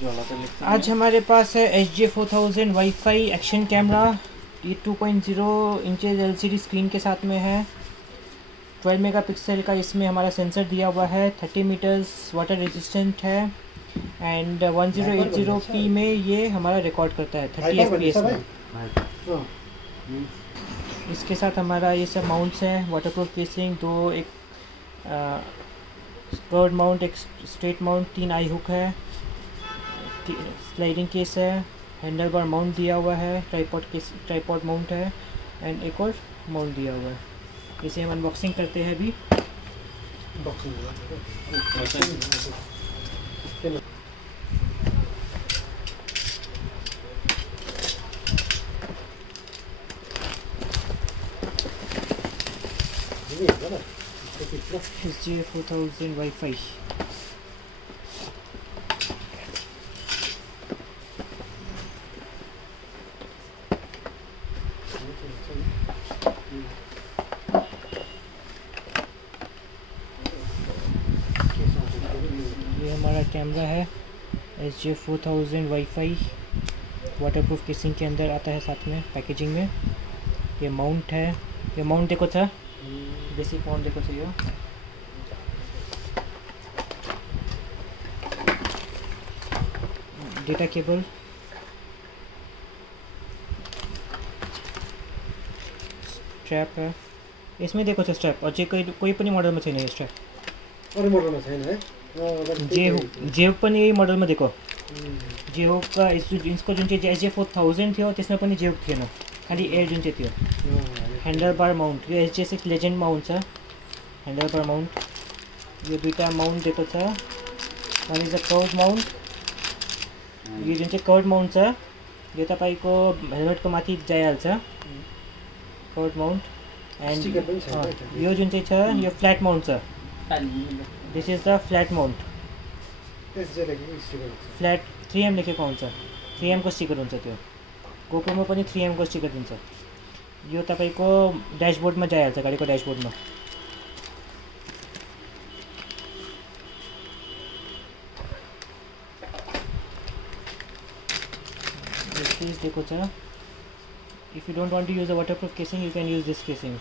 आज हमारे पास है SJ4000 वाईफाई एक्शन कैमरा। ये 2.0 इंचेस LCD स्क्रीन के साथ में है। 12 मेगापिक्सल का इसमें हमारा सेंसर दिया हुआ है। 30 मीटर्स वाटर रेजिस्टेंट है एंड 1080p में ये हमारा रिकॉर्ड करता है 30 fps में। इसके साथ हमारा ये सब माउंट्स हैं, वाटरप्रूफ केसिंग, दो एक कर्व माउंट, एक स्ट्रेट माउंट, 3 आई हुक है, स्लाइडिंग केस है, हैंडल बार माउंट दिया हुआ है, ट्राइपॉड माउंट है एंड एक और माउंट दिया हुआ है। इसे हम अनबॉक्सिंग करते हैं अभी। SJ4000 wifi. ये हमारा कैमरा है SJ4000 वाईफाई, वाटरप्रूफ केसिंग के अंदर आता है साथ में पैकेजिंग में। ये माउंट है, ये माउंट देखो था, बेसिक माउंट देखो चाहिए। डेटा केबल, स्ट्रैप है इसमें देखो छ स्ट्रैप, और कोई पनि मोडलमा छैन यो स्ट्रैप। अरू मोडलमा छैन है? जे पनि यही मोडलमा देखो। जे का इसको जुन चाहिँ SJ4000 थियो त्यसमा पनि जे थिएन, खाली एयर जुन चाहिँ थियो। हैंडल बार माउंट, यो SJ6 लेजेंड माउंट छ। हैंडल बार माउंट, यो दुईटा माउंट दिएको छ। One is a curve mount, यो जुन चाहिँ कर्व माउंट छ यो तपाईको हेलमेटको माथि जाइहाल्छ, कर्व माउंट। एन्ड यो जुन चाहिँ छ यो फ्ल्याट माउंट छ। This is the flat mount. Flat 3M लेखेको हुन्छ, 3M को स्टिकर हुन्छ त्यो। गोप्रोमा पनि 3M को स्टिकर दिन्छ। यो तपाईको ड्याशबोर्डमा जाइहाल्छ, गाडीको ड्याशबोर्डमा। केस देखो छ। If you don't want to use a waterproof casing you can use this casing.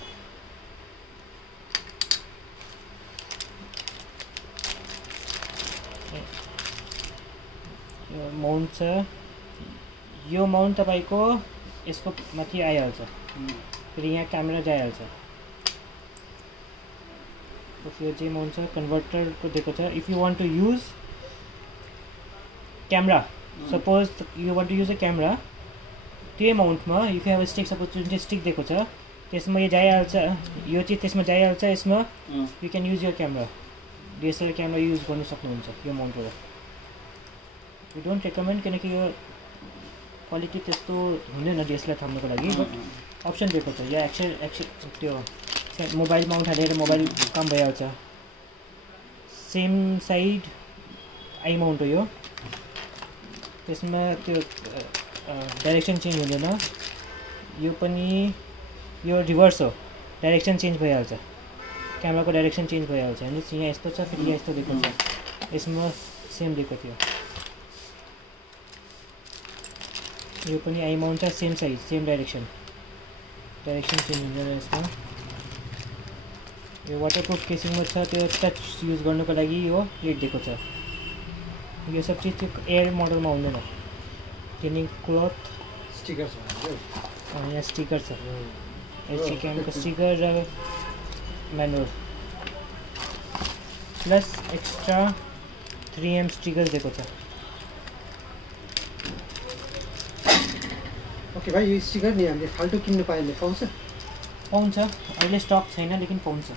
Mount छ, यो माउंट तपाईको यसको माथि आइहाल्छ, फिर यहाँ कैमरा जाइहाल्छ। यो चाहिँ माउन्ट छ। कन्भर्टर को दिएको छ। If you want to use camera, suppose you want to use a camera, त्यो माउन्टमा if you have a stick, suppose जुन चाहिँ स्टिक दिएको छ त्यसमा यो जाइहाल्छ, यो चाहिँ त्यसमा जाइहाल्छ। यसमा you can use your camera, DSLR camera use गर्न सक्नुहुन्छ यो माउन्टबाट। वी डोन्ट रेकमेन्ड, किनकि यो क्वालिटी त्यस्तो हुँदैन DSLR थाम्नको लागि, बट अप्सन दिएको छ। या एक्सन त्यो मोबाइल माउन्ट हालेर मोबाइल काम भइहाल्छ। सेम साइड आई माउन्ट हो यो, त्यसमा त्यो डाइरेक्सन चेन्ज हुँदैन। यो पनि यो रिभर्स हो, डाइरेक्सन चेन्ज भइहाल्छ, क्यामेराको डाइरेक्सन चेन्ज भइहाल्छ। अनि यहाँ यस्तो छ, फेरि यहाँ यस्तो दिएको छ, यसमा सेम दिएको थियो। यो पनि आई माउन्ट छ, same size, same direction change हुँदैन यसमा। यो वाटरप्रूफ केसिङमा छ, त्यो टच युज गर्नुको लागि हो यो दिएको छ। यो सब चिज त्यो एयर मोडलमा हुँदैन। क्लिनिङ क्लथ स्टिकर छ, यहाँ स्टिकर छ, SJCAM को स्टिकर र manual plus extra 3M sticker दिएको छ। ओके भाइ, यो स्टिकर नि हामीले फाल्टो किन्नु पाउँछ? पाउँछ, अहिले स्टक छैन लेकिन पाउँछ।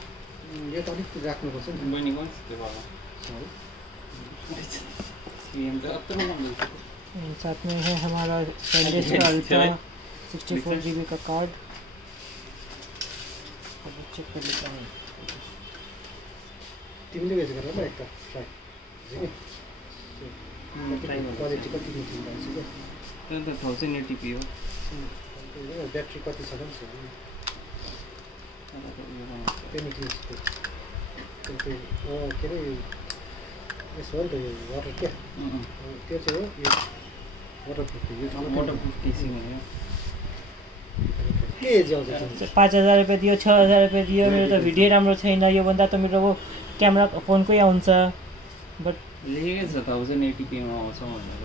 यो त अलिक राख्नुपर्छ नि। साथ में है हमारा स्टेनलेस का अल्ट्रा 64 GB का कार्ड। चेक कर लेता हूँ। तिमीले बेच गरेर ल एकता ट्राई क्वालिटी कति दिन्छ त्यो त 1080p हो। ब्याट्री कति छ भन्छ के अरे यसो हो नि त यो वाटर क्या त्यो चाहिँ हो यो वाटरप्रुफ यो वाटरप्रुफ केसिङ हो के चाहिँ आउँछ 5,000 रुपियाँ दियो 6,000 रुपियाँ दियो मेरो त भिडियो राम्रो छैन योभन्दा त मेरो क्यामेरा फोनकै आउँछ बट लेखेकै छ 1080p मा आउँछ भनेर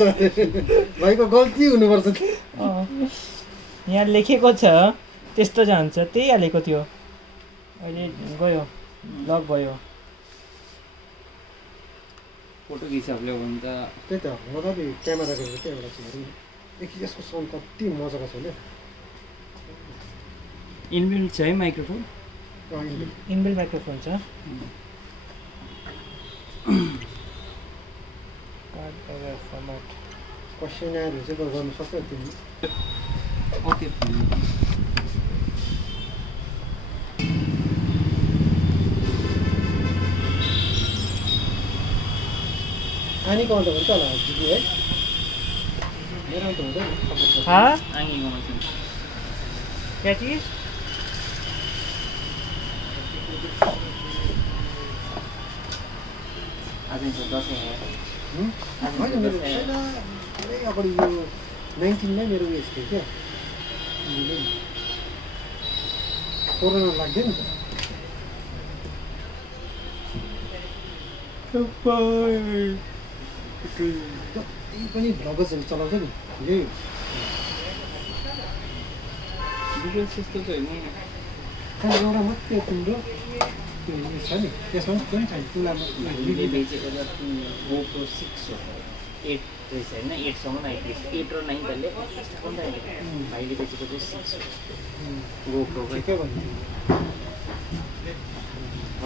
भाइको गल्ती हुनुपर्छ यहाँ लेखेको छ त्यस्तो जान्छ त्यही हालेको थियो अहिले गयो लक भयो फोटोको हिसाबले हो भने त त्यही त मजाले क्यामेराको त्यहाँबाट चाहिँ यसको साउन्ड कति मजाको छ नि इनबिल्ट छ है माइक्रोफोन इनबिल्ट माइक्रोफोन छ क्वेसनहरू चाहिँ गर्नु सक्छ तिमी ओके आनीको आउँदा हुन्छ होला दिदी है मेरो त हुँदैन हाँ आङीको मान्छे क्या चीज आज दसैँ होइन मेरो पहिला पुरै अगाडि यो 19 मै मेरो उयस थियो क्या कोरोना लाग्दैन नि त जति पनि भ्लगर्सहरू चलाउँछ नि यही भिडियो त्यस्तो त होइन खालि एउटा मात्रै तिम्रो त्यो छ नि त्यसमा पनि छैन तुलामा हामीले बेचेको त GoPro 6 हो 8 रहेछ होइन 8 सम्म आइपुग्छ 8 र 9 तले भाइले बेचेको चाहिँ 6 हो GoPro को ठिकै भन्नु 35